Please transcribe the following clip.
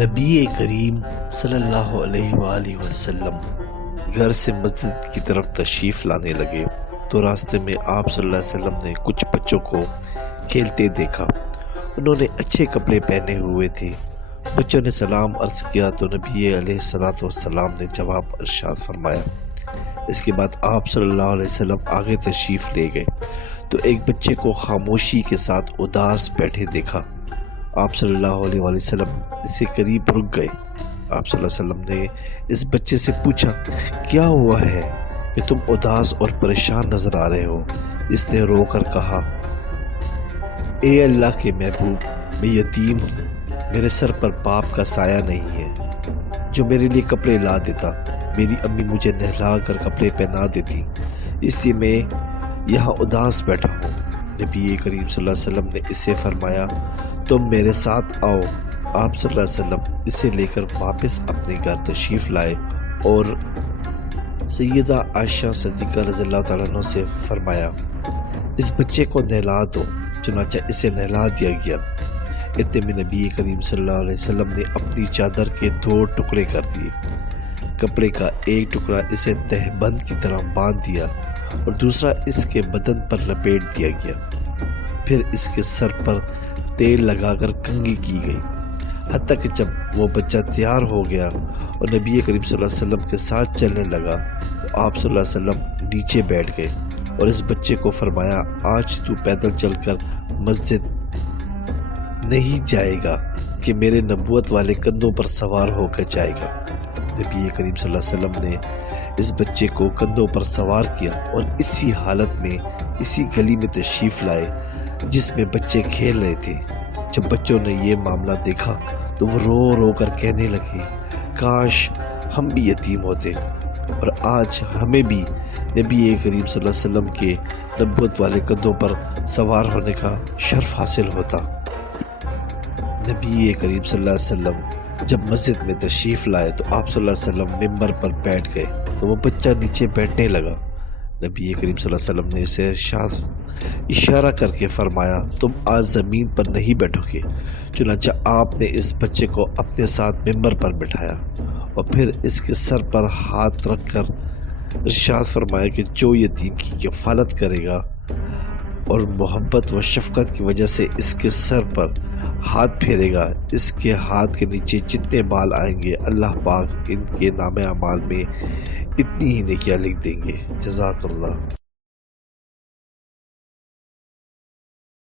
نبی کریم صلی اللہ علیہ وآلہ وسلم گھر سے مسجد کی طرف تشریف لانے لگے تو راستے میں آپ صلی اللہ علیہ وسلم نے کچھ بچوں کو کھیلتے دیکھا۔ انہوں نے اچھے کپڑے پہنے ہوئے تھے۔ بچوں نے سلام عرض کیا تو نبی علیہ السلام نے جواب ارشاد فرمایا۔ اس کے بعد آپ صلی اللہ علیہ وسلم آگے تشریف لے گئے تو ایک بچے کو خاموشی کے ساتھ اداس بیٹھے دیکھا۔ آپ صلی اللہ علیہ وسلم اس سے قریب رک گئے۔ آپ صلی اللہ علیہ وسلم نے اس بچے سے پوچھا، کیا ہوا ہے کہ تم اداس اور پریشان نظر آ رہے ہو؟ اس نے رو کر کہا، اے اللہ کے محبوب، میں یتیم ہوں، میرے سر پر باپ کا سایہ نہیں ہے جو میرے لیے کپڑے لا دیتا۔ میری امی مجھے نہلا کر کپڑے پہنا دیتی، اس لیے میں یہاں اداس بیٹھا ہوں۔ نبی کریم صلی اللہ علیہ وسلم نے اسے فرمایا، تم میرے ساتھ آؤ۔ آپ صلی اللہ علیہ وسلم اسے لے کر واپس اپنے گھر تشریف لائے اور سیدہ عائشہ صدیقہ رضی اللہ تعالیٰ عنہ سے فرمایا، اس بچے کو نہلا دو۔ چنانچہ اسے نہلا دیا گیا۔ اتنے میں نبی کریم صلی اللہ علیہ وسلم نے اپنی چادر کے 2 ٹکڑے کر دیے۔ کپڑے کا ایک ٹکڑا اسے تہبند کی طرح باندھ دیا اور دوسرا اس کے بدن پر لپیٹ دیا گیا۔ پھر اس کے سر پر تیل لگا کر کنگھی کی گئی، حتیٰ کہ جب وہ بچہ تیار ہو گیا اور نبی کریم صلی اللہ علیہ وسلم کے ساتھ چلنے لگا تو آپ صلی اللہ علیہ وسلم نیچے بیٹھ گئے اور اس بچے کو فرمایا، آج تو پیدل چل کر مسجد نہیں جائے گا کہ میرے نبوت والے کندھوں پر سوار ہو کر جائے گا۔ نبی کریم صلی اللہ علیہ وسلم نے اس بچے کو کندھوں پر سوار کیا اور اسی حالت میں اسی گلی میں تشریف لائے جس میں بچے کھیل رہے تھے۔ جب بچوں نے یہ معاملہ دیکھا تو وہ رو رو کر کہنے لگے، کاش ہم بھی یتیم ہوتے اور آج ہمیں بھی نبی کریم صلی اللہ علیہ وسلم کے نبوت والے کندھوں پر سوار ہونے کا شرف حاصل ہوتا۔ نبی کریم صلی اللہ علیہ وسلم جب مسجد میں تشریف لائے تو آپ صلی اللہ علیہ وسلم ممبر پر بیٹھ گئے تو وہ بچہ نیچے بیٹھنے لگا۔ نبی کریم صلی اللہ علیہ وسلم نے اسے اشارہ کر کے فرمایا، تم آج زمین پر نہیں بیٹھو گے۔ چنانچہ آپ نے اس بچے کو اپنے ساتھ ممبر پر بٹھایا اور پھر اس کے سر پر ہاتھ رکھ کر ارشاد فرمایا کہ جو یتیم کی کفالت کرے گا اور محبت و شفقت کی وجہ سے اس کے سر پر ہاتھ پھیرے گا، اس کے ہاتھ کے نیچے جتنے بال آئیں گے اللہ پاک ان کے نام اعمال میں اتنی ہی نیکیاں لکھ دیں گے۔ جزاک اللہ۔